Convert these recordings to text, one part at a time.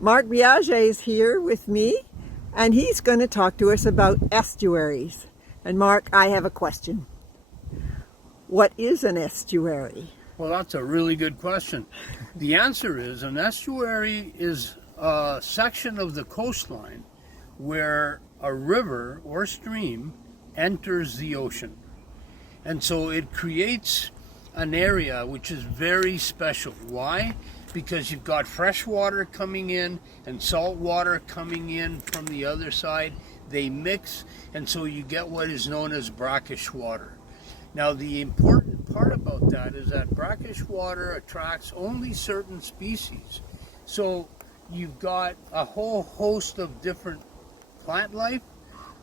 Mark Biagi is here with me, and he's going to talk to us about estuaries. And Mark, I have a question. What is an estuary? Well, that's a really good question. The answer is an estuary is a section of the coastline where a river or stream enters the ocean. And so it creates an area which is very special. Why? Because you've got fresh water coming in and salt water coming in from the other side. They mix, and so you get what is known as brackish water. Now, the important part about that is that brackish water attracts only certain species. So you've got a whole host of different plant life,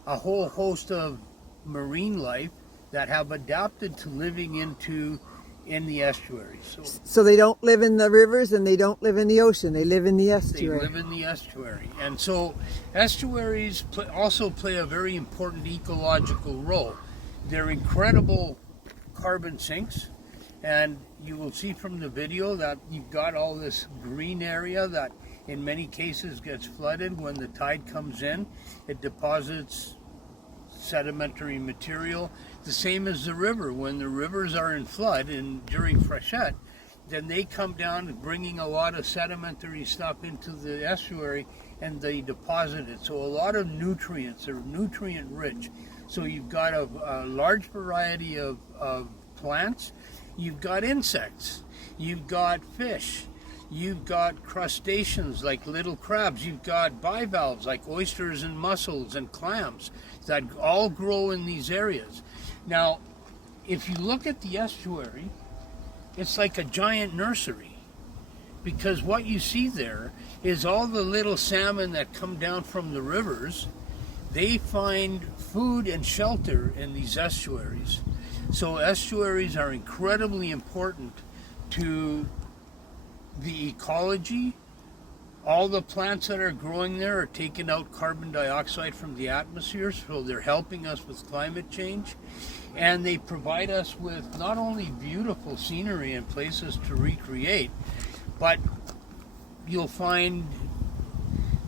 a whole host of marine life that have adapted to living in the estuaries. So they don't live in the rivers and they don't live in the ocean. They live in the estuary. They live in the estuary. And so estuaries also play a very important ecological role. They're incredible carbon sinks, and you will see from the video that you've got all this green area that in many cases gets flooded when the tide comes in. It deposits sedimentary material, the same as the river. When the rivers are in flood and during freshet, then they come down bringing a lot of sedimentary stuff into the estuary and they deposit it. So a lot of nutrients are nutrient rich. So you've got a large variety of plants, you've got insects, you've got fish, you've got crustaceans like little crabs, you've got bivalves like oysters and mussels and clams that all grow in these areas. Now, if you look at the estuary, it's like a giant nursery, because what you see there is all the little salmon that come down from the rivers. They find food and shelter in these estuaries. So estuaries are incredibly important to the ecology. All the plants that are growing there are taking out carbon dioxide from the atmosphere, so they're helping us with climate change. And they provide us with not only beautiful scenery and places to recreate, but you'll find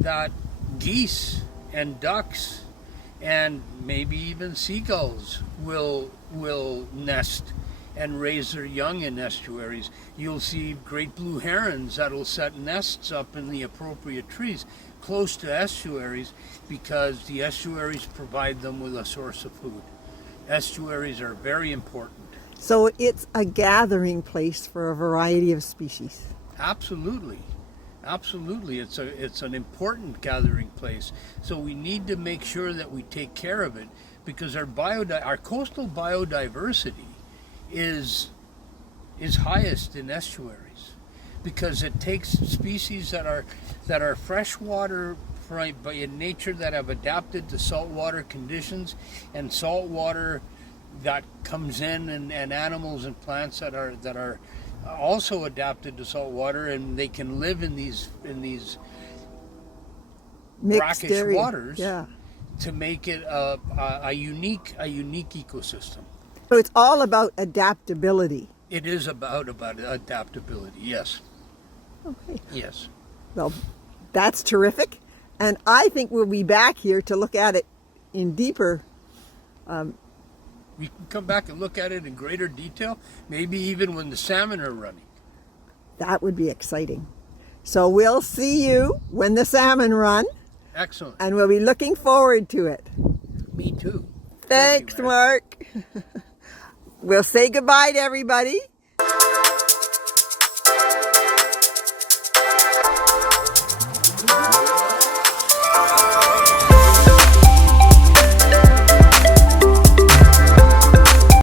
that geese and ducks and maybe even seagulls will nest and raise their young in estuaries. You'll see great blue herons that'll set nests up in the appropriate trees close to estuaries because the estuaries provide them with a source of food. Estuaries are very important. So it's a gathering place for a variety of species. Absolutely. Absolutely, it's an important gathering place. So we need to make sure that we take care of it because our coastal biodiversity is highest in estuaries because it takes species that are freshwater by in nature that have adapted to saltwater conditions and saltwater that comes in and animals and plants that are also adapted to salt water, and they can live in these brackish waters to make it a unique ecosystem. So it's all about adaptability. It is about adaptability, yes. Okay. Yes. Well, that's terrific. And I think we'll be back here to look at it in deeper We can come back and look at it in greater detail, maybe even when the salmon are running. That would be exciting. So we'll see you when the salmon run. Excellent. And we'll be looking forward to it. Me too. Thanks, Thank you, Mark. We'll say goodbye to everybody.